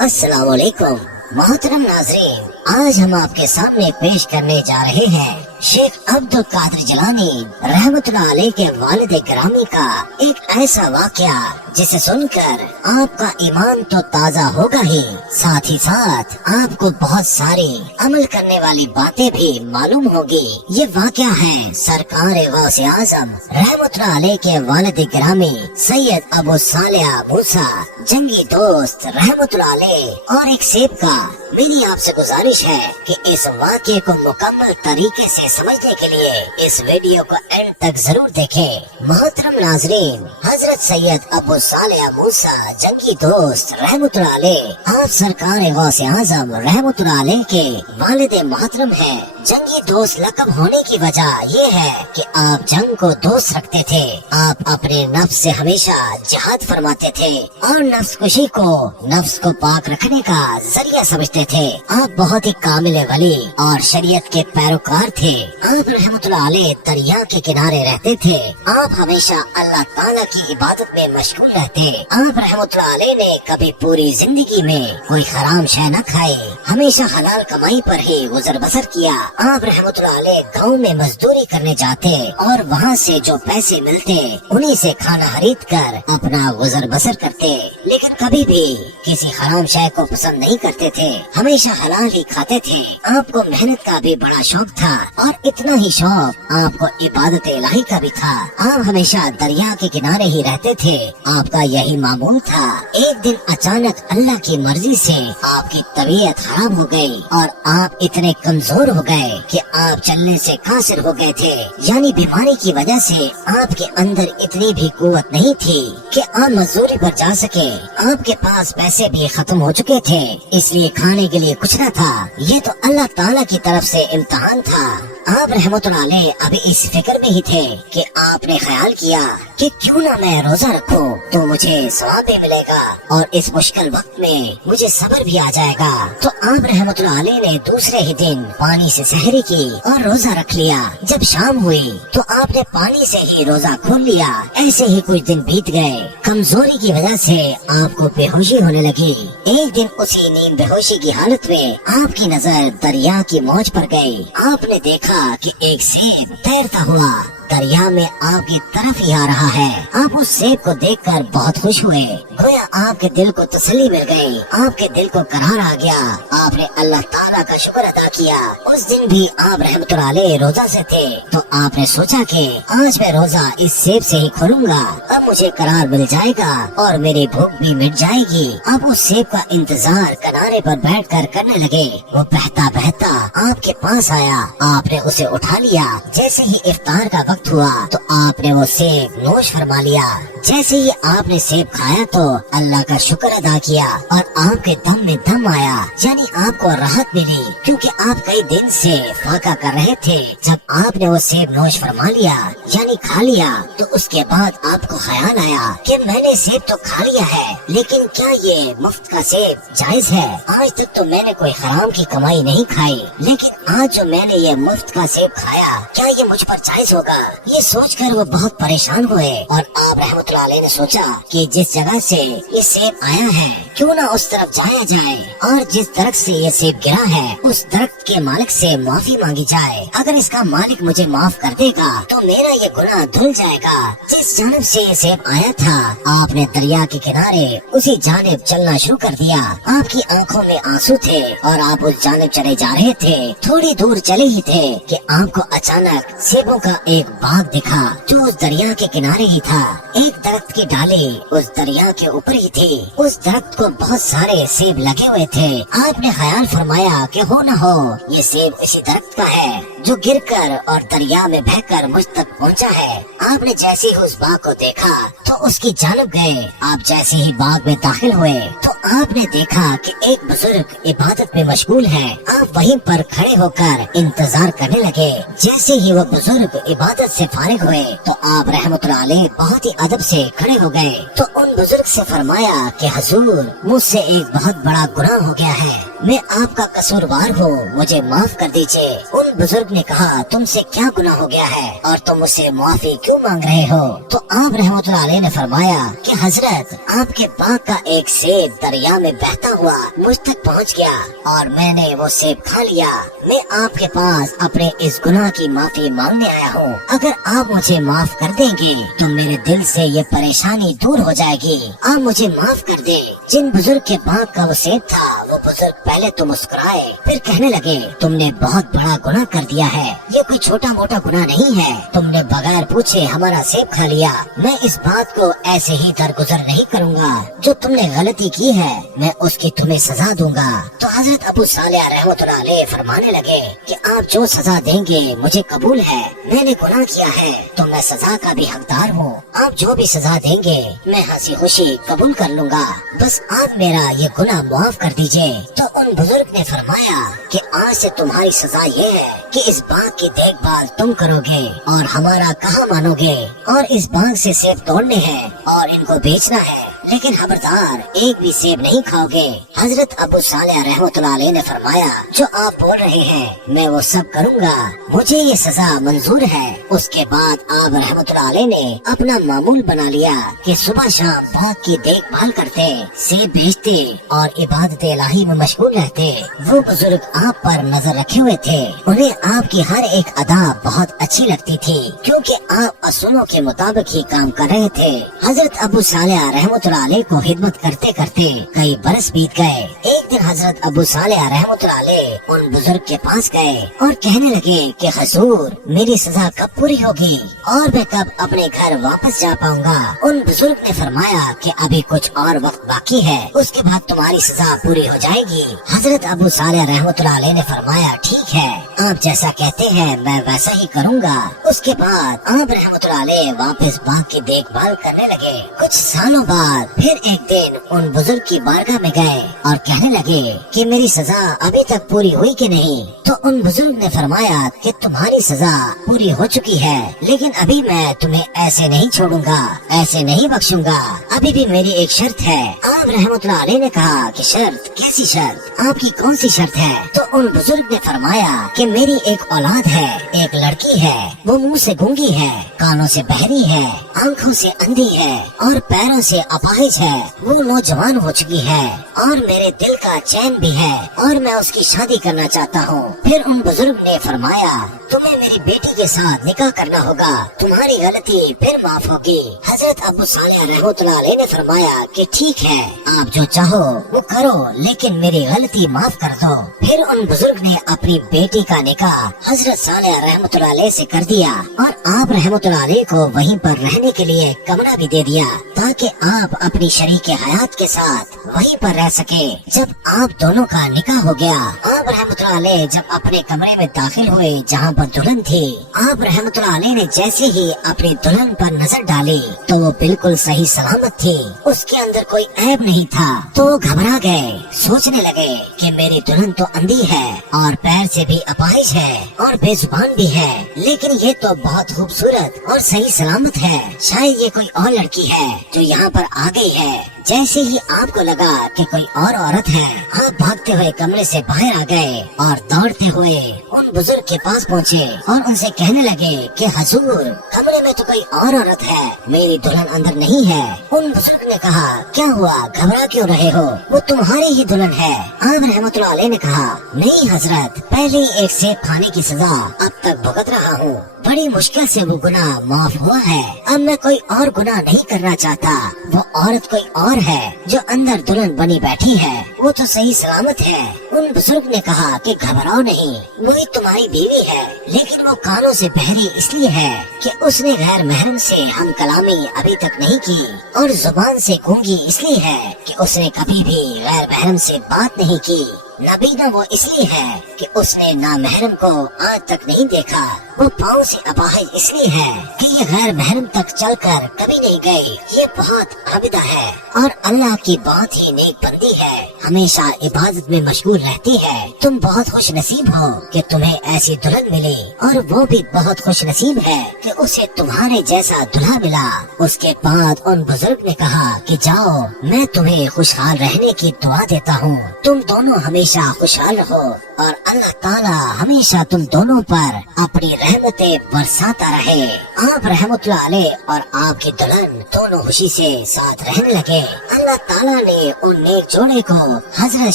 अस्सलाम वालेकुम मोहतरम नाज़रीन, आज हम आपके सामने पेश करने जा रहे हैं शेख अब्दुल कादिर जिलानी रहमतुल्लाह अलैह के वालिद गिरामी का एक ऐसा वाक़या जिसे सुनकर आपका ईमान तो ताज़ा होगा ही, साथ ही साथ आपको बहुत सारी अमल करने वाली बातें भी मालूम होगी। ये वाक़या है सरकार गौसे आज़म रहमतुल्लाह अलैह के वालिद गिरामी सैयद अबू सालेह मूसा जंगी दोस्त रहमतुल्लाह अलैह और एक सेब का। मेरी आपसे गुजारिश है कि इस वाक़ये को मुकम्मल तरीके से समझने के लिए इस वीडियो को एंड तक जरूर देखें। मोहतरम नाज़रीन, हजरत सैयद अबू सालेह मूसा जंगी दोस्त रहमतुल्लाह अलैह आप सरकार गौसे आज़म रहमतुल्लाह अलैह के वालिद मोहतरम हैं। जंगी दोस्त लक़ब होने की वजह ये है कि आप जंग को दोस्त रखते थे। आप अपने नफ्स से हमेशा जिहाद फरमाते थे और नफ्स कुशी को नफ्स को पाक रखने का जरिया समझते थे। आप बहुत ही कामिल वली और शरीयत के पैरोकार थे। आप रहमतुल्लाह अलैह दरिया के किनारे रहते थे। आप हमेशा अल्लाह ताला की इबादत में मशगूल रहते। आप रहमतुल्लाह अलैह ने कभी पूरी जिंदगी में कोई हराम शय न खाई, हमेशा हलाल कमाई पर ही गुजर बसर किया। आप रहमतुल्लाह अलैह गाँव में मजदूरी करने जाते और वहाँ से जो पैसे मिलते उन्हीं से खाना खरीद कर अपना गुजर बसर करते, लेकिन कभी भी किसी हराम शय को पसंद नहीं करते थे, हमेशा हलाल ही खाते थे। आपको मेहनत का भी बड़ा शौक था और इतना ही शौक आपको इबादत इलाही का भी था। आप हमेशा दरिया के किनारे ही रहते थे, आपका यही मामूल था। एक दिन अचानक अल्लाह की मर्जी से आपकी तबीयत खराब हो गई और आप इतने कमजोर हो गए कि आप चलने से कासिर हो गए थे। यानी बीमारी की वजह से आपके अंदर इतनी भी कुव्वत नहीं थी कि आप मजदूरी पर जा सके। आपके पास पैसे भी खत्म हो चुके थे, इसलिए खाने के लिए कुछ न था। ये तो अल्लाह ताला की तरफ से इम्तिहान था। आप रहमतुल्लाह अलैह अभी इस फिक्र में ही थे कि आपने ख्याल किया कि क्यों ना मैं रोजा रखूं तो मुझे सवाब भी मिलेगा और इस मुश्किल वक्त में मुझे सब्र भी आ जाएगा। तो आप रहमतुल्लाह अलैह ने दूसरे ही दिन पानी से सहरी की और रोजा रख लिया। जब शाम हुई तो आपने पानी से ही रोजा खोल लिया। ऐसे ही कुछ दिन बीत गए। कमजोरी की वजह से आपको बेहोशी होने लगी। एक दिन उसी नींद बेहोशी की हालत में आपकी नजर दरिया की मौज पर गई। आपने देखा कि एक सेब तैरता हुआ दरिया में आपकी तरफ ही आ रहा है। आप उस सेब को देखकर बहुत खुश हुए, गोया आपके दिल को तसल्ली मिल गई, आपके दिल को करार आ गया। आपने अल्लाह ताला का शुक्र अदा किया। उस दिन भी आप रहमतुल्लाह अलैह रोजा से थे, तो आपने सोचा कि आज मैं रोजा इस सेब से ही खोलूंगा, अब मुझे करार मिल जाएगा और मेरी भूख भी मिट जाएगी। आप उस सेब का इंतजार किनारे पर बैठकर करने लगे। वो बहता बहता आपके पास आया, आपने उसे उठा लिया। जैसे ही इफ्तार का वक्त हुआ तो आपने वो सेब नोश फरमा लिया। जैसे ही आपने सेब खाया तो अल्लाह का शुक्र अदा किया और आपके दम में दम आया, यानी आपको राहत मिली, क्योंकि आप कई दिन से फाका कर रहे थे। जब आपने वो सेब नोश फरमा लिया यानी खा लिया तो उसके बाद आपको ख्याल आया कि मैंने सेब तो खा लिया है, लेकिन क्या ये मुफ्त का सेब जायज है? आज तक तो मैंने कोई हराम की कमाई नहीं खाई, लेकिन आज जो मैंने ये मुफ्त का सेब खाया, क्या ये मुझ पर जायज होगा? ये सोचकर वो बहुत परेशान हुए और आप रहमतुल्लाह अलैह ने सोचा कि जिस जगह से ये सेब आया है क्यों ना उस तरफ जाया जाए और जिस दरख्त से ये सेब गिरा है उस दरख्त के मालिक से माफी मांगी जाए। अगर इसका मालिक मुझे माफ कर देगा तो मेरा ये गुनाह धुल जाएगा। जिस जानिब से ये सेब आया था आपने दरिया के किनारे उसी जानिब चलना शुरू कर दिया। आपकी आंखों में आंसू थे और आप उस जानिब चले जा रहे थे। थोड़ी दूर चले ही थे कि आपको अचानक सेबों का एक बाग दिखा जो उस दरिया के किनारे ही था। एक दरख्त की डाली उस दरिया के ऊपर ही थी। उस दरख्त को बहुत सारे सेब लगे हुए थे। आपने ख्याल फरमाया कि हो न हो ये सेब इसी दरख्त का है जो गिरकर और दरिया में बहकर मुझ तक पहुंचा है। आपने जैसे ही उस बाग को देखा तो उसकी जानिब गए। आप जैसे ही बाग में दाखिल हुए तो आपने देखा कि एक बुजुर्ग इबादत में मशगूल है। आप वहीं पर खड़े होकर इंतजार करने लगे। जैसे ही वो बुजुर्ग इबादत से फारिग हुए तो आप रहमतुल्लाह अलैह बहुत ही अदब से खड़े हो गए। तो उन बुजुर्ग से फरमाया कि हुजूर मुझसे एक बहुत बड़ा गुनाह हो गया है, मैं आपका कसूरवार हूँ, मुझे माफ कर दीजिए। उन बुजुर्ग ने कहा, तुमसे क्या गुनाह हो गया है और तुम मुझसे माफी क्यों मांग रहे हो? तो आप रहमतुल्लाह अलैह ने फरमाया कि हजरत, आपके पाक का एक सेब दरिया में बहता हुआ मुझ तक पहुँच गया और मैंने वो सेब खा लिया। मैं आपके पास अपने इस गुनाह की माफी मांगने आया हूँ। अगर आप मुझे माफ कर देंगे तो मेरे दिल से ये परेशानी दूर हो जाएगी। आप मुझे माफ कर दे। जिन बुजुर्ग के पाक का वो सेब था, वो बुजुर्ग पहले तो मुस्कुराए, फिर कहने लगे, तुमने बहुत बड़ा गुनाह कर दिया है। ये कोई छोटा मोटा गुनाह नहीं है। तुमने बगैर पूछे हमारा सेब खा लिया। मैं इस बात को ऐसे ही दरगुजर नहीं करूँगा। जो तुमने गलती की है मैं उसकी तुम्हें सजा दूंगा। तो हजरत अबू सालेह रहमतुल्लाह अलैह फरमाने लगे कि आप जो सजा देंगे मुझे कबूल है। मैंने गुनाह किया है तो मैं सजा का भी हकदार हूँ। आप जो भी सजा देंगे मैं हंसी खुशी कबूल कर लूँगा। बस आप मेरा ये गुनाह माफ कर दीजिए। तो उन बुजुर्ग ने फरमाया कि आज से तुम्हारी सजा ये है कि इस बाग की देखभाल तुम करोगे और हमारा कहा मानोगे, और इस बाग से सेब तोड़ने हैं और इनको बेचना है, लेकिन खबरदार एक भी सेब नहीं खाओगे। हजरत अबू सालेह रहमतुल्लाह अलैह ने फरमाया, जो आप बोल रहे हैं मैं वो सब करूँगा, मुझे ये सजा मंजूर है। उसके बाद आप रहमतुल्लाह अलैह ने अपना मामूल बना लिया कि सुबह शाम बाग की देखभाल करते, सेब बेचते और इबादत इलाही में मशगूल रहते। वो बुजुर्ग आप पर नजर रखे हुए थे। उन्हें आपकी हर एक अदा बहुत अच्छी लगती थी, क्योंकि आप असूलों के मुताबिक ही काम कर रहे थे। हजरत अबू सालेह रहमतुल्लाह अलैह को खिदमत करते करते कई बरस बीत गए। एक दिन हजरत अबू सालेह रहमतुल्लाह अलैह उन बुजुर्ग के पास गए और कहने लगे कि हुजूर, मेरी सजा कब पूरी होगी और मैं कब अपने घर वापस जा पाऊंगा? उन बुजुर्ग ने फरमाया कि अभी कुछ और वक्त बाकी है, उसके बाद तुम्हारी सजा पूरी हो जाएगी। हजरत अबू सालेह रहमतुल्लाह अलैह ने फरमाया, ठीक है, आप जैसा कहते हैं मैं वैसा ही करूँगा। उसके बाद आप रहमतुल्लाह अलैह वापस बाग की देखभाल करने लगे। कुछ सालों बाद फिर एक दिन उन बुजुर्ग की बारगाह में गए और कहने लगे कि मेरी सजा अभी तक पूरी हुई कि नहीं? तो उन बुजुर्ग ने फरमाया कि तुम्हारी सजा पूरी हो चुकी है, लेकिन अभी मैं तुम्हें ऐसे नहीं छोड़ूंगा, ऐसे नहीं बख्शूंगा। अभी भी मेरी एक शर्त है। आप रहमतुल्लाह अलैह ने कहा कि शर्त? कैसी शर्त? आपकी कौन सी शर्त है? तो उन बुजुर्ग ने फरमाया कि मेरी एक औलाद है, एक लड़की है, वो मुंह से गूंगी है, कानों से बहरी है, आंखों से अंधी है और पैरों से अपाहिज है। वो नौजवान हो चुकी है और मेरे दिल का चैन भी है और मैं उसकी शादी करना चाहता हूँ। फिर उन बुजुर्ग ने फरमाया, तुम्हें मेरी बेटी के साथ निकाह करना होगा, तुम्हारी गलती फिर माफ होगी। हजरत अबू सालेह रहमतुल्लाह अलैह ने फरमाया कि ठीक है, आप जो चाहो वो करो, लेकिन मेरी गलती माफ कर दो। फिर उन बुजुर्ग ने अपनी बेटी का निकाह हजरत सालेह रहमतुल्लाह अलैह से कर दिया और आप रहमतुल्लाह अलैह को वहीं पर रहने के लिए कमरा भी दे दिया, ताकि आप अपनी शरीके हयात के साथ वहीं पर रह सके। जब आप दोनों का निकाह हो गया, आप रहमतुल्लाह अलैह जब अपने कमरे में दाखिल हुए जहाँ पर दुल्हन थी, आप रहमतुल्लाह अलैह ने जैसे ही अपनी दुल्हन पर नजर डाली तो वो बिल्कुल सही सलामत थी, उसके अंदर कोई ऐब नहीं था। तो वो घबरा गए, सोचने लगे कि मेरी दुल्हन तो अंधी है और पैर से भी अपाहिज है और बेजुबान भी है, लेकिन ये तो बहुत खूबसूरत और सही सलामत है। शायद ये कोई और लड़की है जो यहाँ पर आ गई है। जैसे ही आपको लगा कि कोई और औरत है, आप भागते हुए कमरे से बाहर आ गए और दौड़ते हुए उन बुजुर्ग के पास पहुँचे और उनसे कहने लगे कि हुजूर, कमरे में तो कोई और औरत है, मेरी दुल्हन अंदर नहीं है। उन बुजुर्ग ने कहा, क्या हुआ, घबरा क्यों रहे हो? वो तुम्हारी ही दुल्हन है। आप रहमतुल्लाह अलैह ने कहा, नहीं हजरत, पहले ही एक सेब खाने की सजा अब तक भुगत रहा हूँ, बड़ी मुश्किल से वो गुनाह माफ हुआ है। अब मैं कोई और गुनाह नहीं करना चाहता। वो औरत कोई और है जो अंदर दुल्हन बनी बैठी है, वो तो सही सलामत है। उन बुजुर्ग ने कहा कि घबराओ नहीं, वही तुम्हारी बीवी है, लेकिन वो कानों से बहरी इसलिए है कि उसने गैर महरम से हम कलामी अभी तक नहीं की, और जुबान से गूंगी इसलिए है कि उसने कभी भी गैर महरम से बात नहीं की। नबीना वो इसलिए है कि उसने नामहरम को आज तक नहीं देखा। वो पाँव से अपाहिज इसलिए है कि ये गैर महरम तक चलकर कभी नहीं गई। ये बहुत आबिदा है और अल्लाह की बहुत ही नेक बंदी है, हमेशा इबादत में मशगूल रहती है। तुम बहुत खुश नसीब हो कि तुम्हें ऐसी दुल्हन मिली, और वो भी बहुत खुश नसीब है कि उसे तुम्हारे जैसा दुल्हा मिला। उसके बाद उन बुजुर्ग ने कहा कि जाओ, मैं तुम्हें खुशहाल रहने की दुआ देता हूँ, तुम दोनों हमेशा ہمیشہ خوشحال رہو اور اللہ تعالیٰ ہمیشہ تم دونوں پر اپنی رحمتیں برساتا رہے۔ آپ رحمت اللہ علیہ اور آپ کی دلہن دونوں خوشی سے ساتھ رہنے لگے۔ اللہ تعالیٰ نے ان نیک جوڑے کو حضرت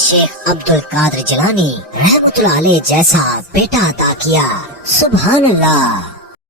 شیخ عبد القادر جیلانی رحمت اللہ علیہ جیسا بیٹا عطا کیا۔ سبحان اللہ۔